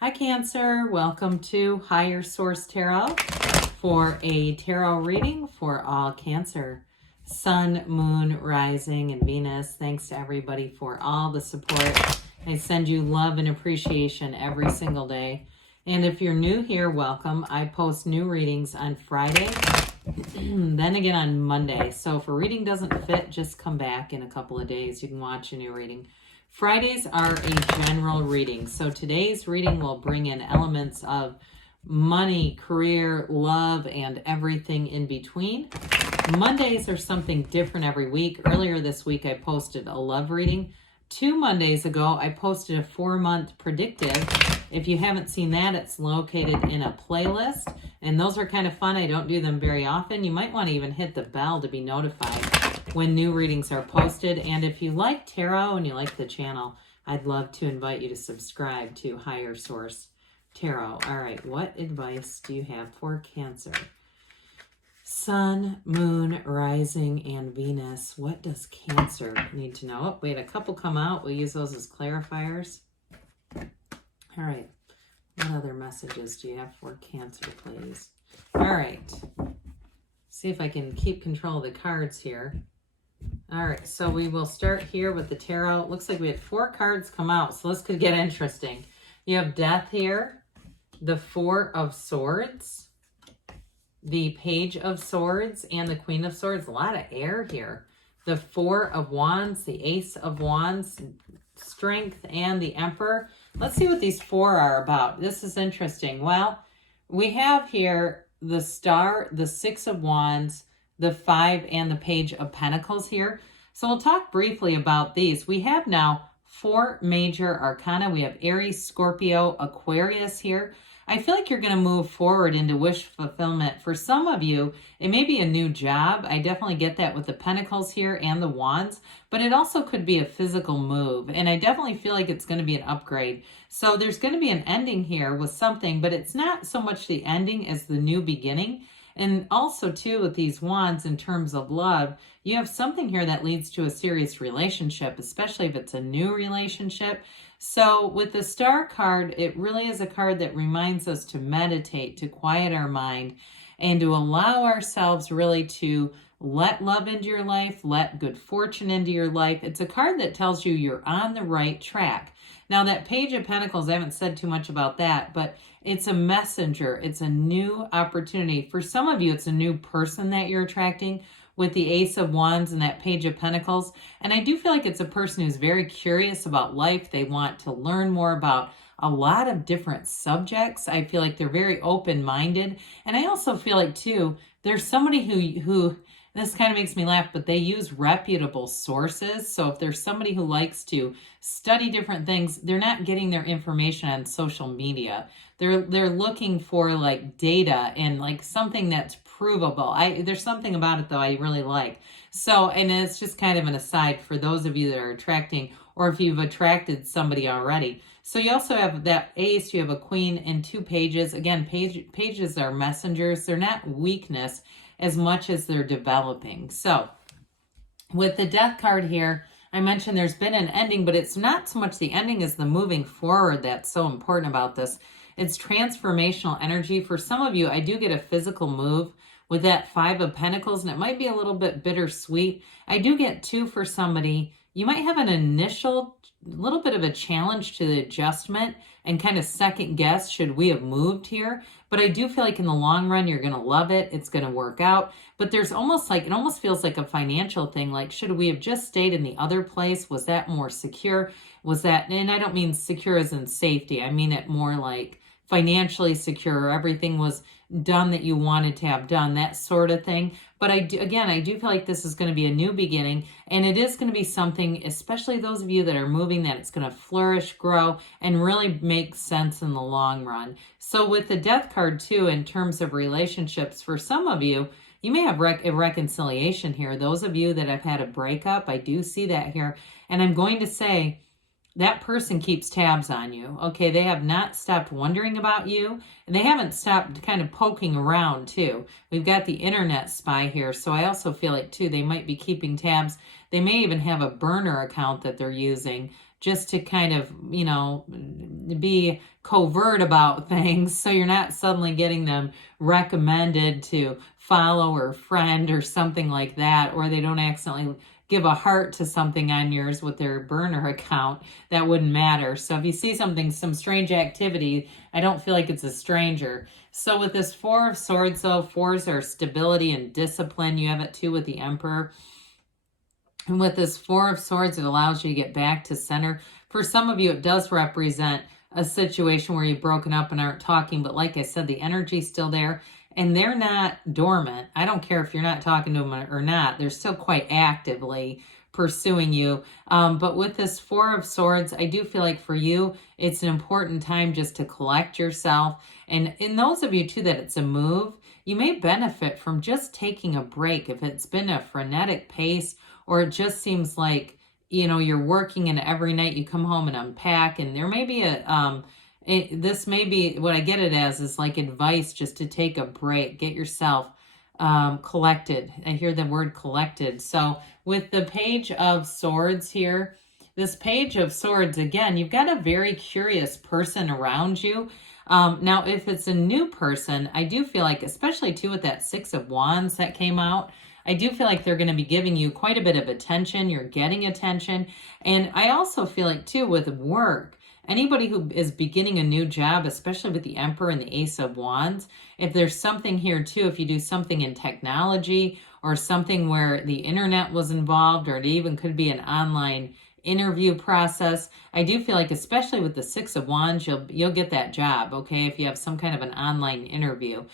Hi Cancer, welcome to Higher Source Tarot for a tarot reading for all Cancer. Sun, Moon, Rising, and Venus. Thanks to everybody for all the support. I send you love and appreciation every single day. And if you're new here, welcome. I post new readings on Friday, then again on Monday. So if a reading doesn't fit, just come back in a couple of days. You can watch a new reading. Fridays are a general reading. So today's reading will bring in elements of money, career, love, and everything in between. Mondays are something different every week. Earlier this week, I posted a love reading. 2 Mondays ago, I posted a 4-month predictive. If you haven't seen that, it's located in a playlist. And those are kind of fun. I don't do them very often. You might want to even hit the bell to be notified when new readings are posted. And if you like tarot and you like the channel, I'd love to invite you to subscribe to Higher Source Tarot. All right, what advice do you have for Cancer? Sun, Moon, Rising, and Venus. What does Cancer need to know? Oh, we had a couple come out. We'll use those as clarifiers. All right. What other messages do you have for Cancer, please? All right. See if I can keep control of the cards here. All right. So we will start here with the tarot. It looks like we had 4 cards come out. So this could get interesting. You have Death here. The 4 of Swords. The Page of Swords and the Queen of Swords. A lot of air here. The 4 of Wands, the Ace of Wands, Strength, and the Emperor. Let's see what these 4 are about. This is interesting. Well, we have here the Star, the 6 of Wands, the 5, and the Page of Pentacles here. So we'll talk briefly about these. We have now 4 major arcana. We have Aries, Scorpio, Aquarius here. I feel like you're going to move forward into wish fulfillment. For some of you, it may be a new job. I definitely get that with the Pentacles here and the Wands, but it also could be a physical move. And I definitely feel like it's going to be an upgrade. So there's going to be an ending here with something, but it's not so much the ending as the new beginning. And also too, with these Wands in terms of love, you have something here that leads to a serious relationship, especially if it's a new relationship. So with the Star card, it really is a card that reminds us to meditate, to quiet our mind, and to allow ourselves really to let love into your life, let good fortune into your life. It's a card that tells you you're on the right track. Now that Page of Pentacles, I haven't said too much about that, but it's a messenger. It's a new opportunity. For some of you, it's a new person that you're attracting with the Ace of Wands and that Page of Pentacles. And I do feel like it's a person who's very curious about life. They want to learn more about a lot of different subjects. I feel like they're very open-minded. And I also feel like, too, there's somebody who this kind of makes me laugh, but they use reputable sources. So if there's somebody who likes to study different things, they're not getting their information on social media. They're looking for like data and like something that's provable. There's something about it though I really like. So, and it's just kind of an aside for those of you that are attracting, or if you've attracted somebody already. So you also have that Ace, you have a Queen and 2 pages. Again, pages are messengers. They're not weakness as much as they're developing. So with the Death card here, I mentioned there's been an ending, but it's not so much the ending as the moving forward that's so important about this. It's transformational energy. For some of you, I do get a physical move with that 5 of Pentacles, and it might be a little bit bittersweet. I do get 2 for somebody. You might have an initial little bit of a challenge to the adjustment and kind of second guess, should we have moved here? But I do feel like in the long run, you're going to love it. It's going to work out. But there's almost like, it almost feels like a financial thing. Like, should we have just stayed in the other place? Was that more secure? Was that, and I don't mean secure as in safety. I mean it more like financially secure. Everything was done that you wanted to have done, that sort of thing. But I do feel like this is going to be a new beginning, and it is going to be something, especially those of you that are moving, that it's going to flourish, grow, and really make sense in the long run. So with the Death card too, in terms of relationships, for some of you, you may have a reconciliation here. Those of you that have had a breakup, I do see that here. And I'm going to say, that person keeps tabs on you. Okay, they have not stopped wondering about you, and they haven't stopped kind of poking around too. We've got the internet spy here, so I also feel like too they might be keeping tabs. They may even have a burner account that they're using just to kind of, you know, be covert about things so you're not suddenly getting them recommended to follow or friend or something like that, or they don't accidentally give a heart to something on yours with their burner account. That wouldn't matter. So if you see something, some strange activity, I don't feel like it's a stranger. So with this Four of Swords, though, fours are stability and discipline. You have it too with the Emperor. And with this Four of Swords, it allows you to get back to center. For some of you, it does represent a situation where you've broken up and aren't talking. But like I said, the energy's still there. And they're not dormant. I don't care if you're not talking to them or not. They're still quite actively pursuing you. But with this Four of Swords, I do feel like for you, it's an important time just to collect yourself. And in those of you, too, that it's a move, you may benefit from just taking a break. If it's been a frenetic pace, or it just seems like, you know, you're working and every night you come home and unpack, and there may be a, this may be, what I get it as is like advice just to take a break, get yourself collected. I hear the word collected. So with the Page of Swords here, this Page of Swords, again, you've got a very curious person around you. Now, if it's a new person, I do feel like, especially too with that Six of Wands that came out, I do feel like they're going to be giving you quite a bit of attention. You're getting attention. And I also feel like, too, with work, anybody who is beginning a new job, especially with the Emperor and the Ace of Wands, if there's something here, too, if you do something in technology or something where the internet was involved, or it even could be an online interview process, I do feel like, especially with the Six of Wands, you'll get that job, okay, if you have some kind of an online interview.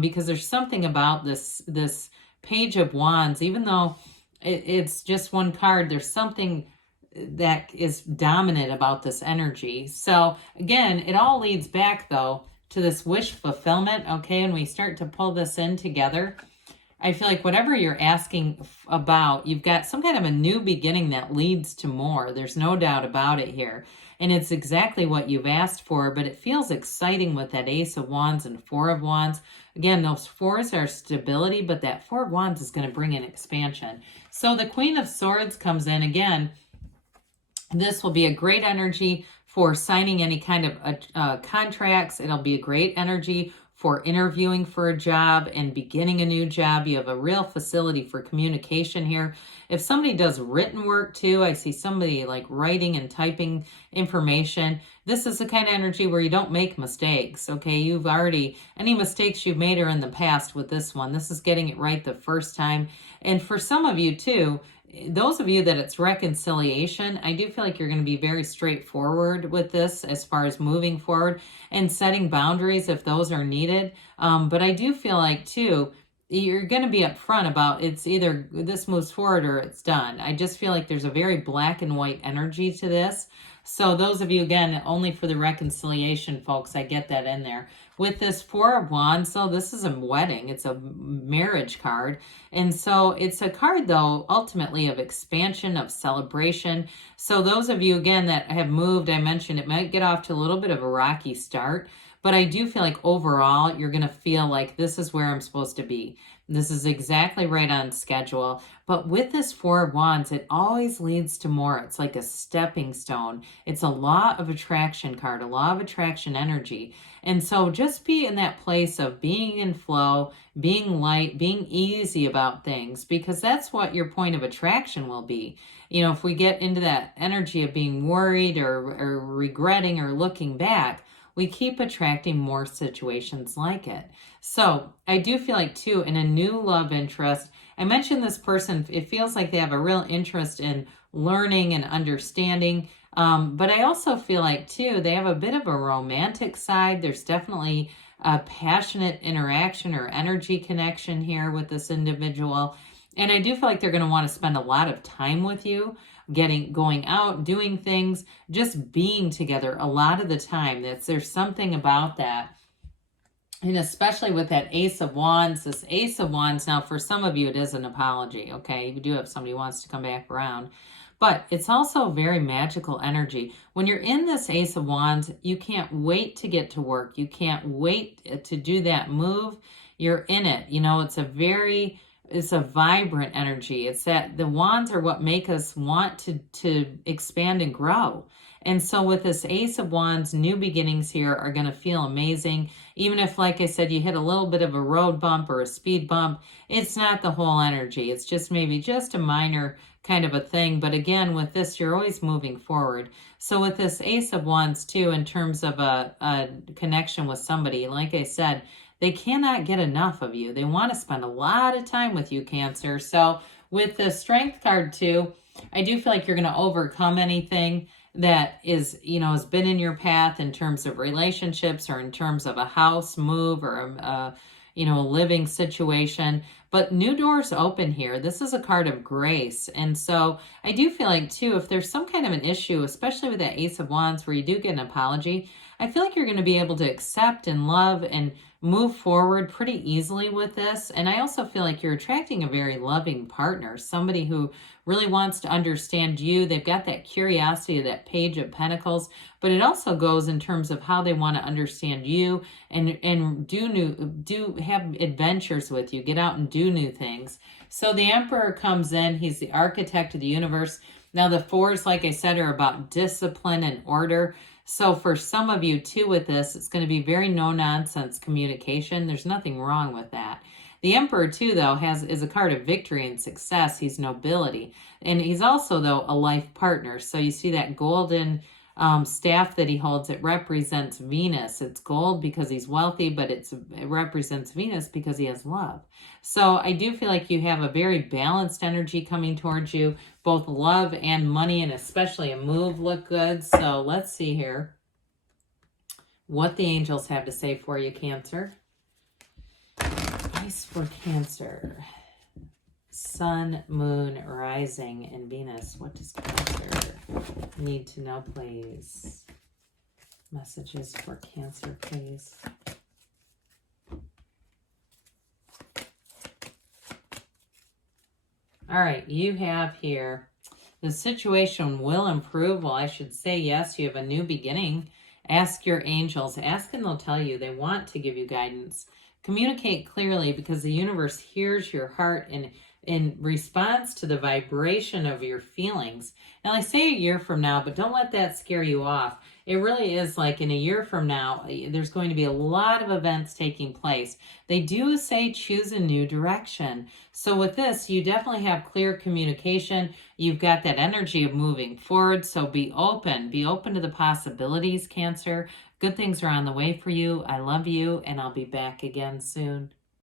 Because there's something about this Page of Wands, even though it's just one card, there's something that is dominant about this energy. So again, it all leads back though to this wish fulfillment, okay? And we start to pull this in together. I feel like whatever you're asking about, you've got some kind of a new beginning that leads to more. There's no doubt about it here. And it's exactly what you've asked for, but it feels exciting with that Ace of Wands and Four of Wands. Again, those fours are stability, but that Four of Wands is going to bring in expansion. So the Queen of Swords comes in again. This will be a great energy for signing any kind of contracts. It'll be a great energy for interviewing for a job and beginning a new job. You have a real facility for communication here. If somebody does written work too, I see somebody like writing and typing information. This is the kind of energy where you don't make mistakes, okay? You've already, any mistakes you've made are in the past with this one. This is getting it right the first time. And for some of you too, those of you that it's reconciliation, I do feel like you're going to be very straightforward with this as far as moving forward and setting boundaries if those are needed. But I do feel like too, you're going to be upfront about it's either this moves forward or it's done. I just feel like there's a very black and white energy to this. So those of you, again, only for the reconciliation, folks, I get that in there. With this Four of Wands, so this is a wedding. It's a marriage card. And so it's a card, though, ultimately of expansion, of celebration. So those of you, again, that have moved, I mentioned it might get off to a little bit of a rocky start. But I do feel like overall, you're going to feel like this is where I'm supposed to be. This is exactly right on schedule. But with this Four of Wands, it always leads to more. It's like a stepping stone. It's a law of attraction card, a law of attraction energy. And so just be in that place of being in flow, being light, being easy about things, because that's what your point of attraction will be. You know, if we get into that energy of being worried or regretting or looking back, we keep attracting more situations like it. So I do feel like too, in a new love interest, I mentioned this person, it feels like they have a real interest in learning and understanding. But I also feel like too, they have a bit of a romantic side. There's definitely a passionate interaction or energy connection here with this individual. And I do feel like they're going to want to spend a lot of time with you, going out, doing things, just being together a lot of the time. There's something about that. And especially with that Ace of Wands, this Ace of Wands, now for some of you, it is an apology, okay? You do have somebody who wants to come back around. But it's also very magical energy. When you're in this Ace of Wands, you can't wait to get to work. You can't wait to do that move. You're in it. You know, it's a very it's a vibrant energy. It's that the wands are what make us want to expand and grow. And so with this Ace of Wands, new beginnings here are going to feel amazing. Even if, like I said, you hit a little bit of a road bump or a speed bump, it's not the whole energy. It's just maybe just a minor kind of a thing. But again, with this, you're always moving forward. So with this Ace of Wands too, in terms of a connection with somebody, like I said, they cannot get enough of you. They want to spend a lot of time with you, Cancer. So with the Strength card too, I do feel like you're going to overcome anything that is, has been in your path in terms of relationships or in terms of a house move or a living situation. But new doors open here. This is a card of grace. And so I do feel like too, if there's some kind of an issue, especially with that Ace of Wands where you do get an apology, I feel like you're going to be able to accept and love and move forward pretty easily with this. And I also feel like you're attracting a very loving partner, somebody who really wants to understand you. They've got that curiosity of that Page of Pentacles, but it also goes in terms of how they want to understand you and do have adventures with you, get out and do new things. So the Emperor comes in. He's the architect of the universe. Now the fours, like I said, are about discipline and order. So for some of you too with this, it's going to be very no-nonsense communication. There's nothing wrong with that. The Emperor too, though, is a card of victory and success. He's nobility. And he's also, though, a life partner. So you see that golden staff that he holds, it represents Venus. It's gold because he's wealthy, but it represents Venus because he has love. So I do feel like you have a very balanced energy coming towards you. Both love and money, and especially a move, look good. So let's see here what the angels have to say for you, Cancer. Advice for Cancer. Sun, Moon, Rising, and Venus. What does Cancer need to know, please? Messages for Cancer, please. All right, you have here, the situation will improve. Well, I should say yes, you have a new beginning. Ask your angels. Ask and they'll tell you. They want to give you guidance. Communicate clearly because the universe hears your heart and in response to the vibration of your feelings. Now, I say a year from now, but don't let that scare you off. It really is like in a year from now, there's going to be a lot of events taking place. They do say choose a new direction. So with this, you definitely have clear communication. You've got that energy of moving forward. So be open to the possibilities, Cancer. Good things are on the way for you. I love you, and I'll be back again soon.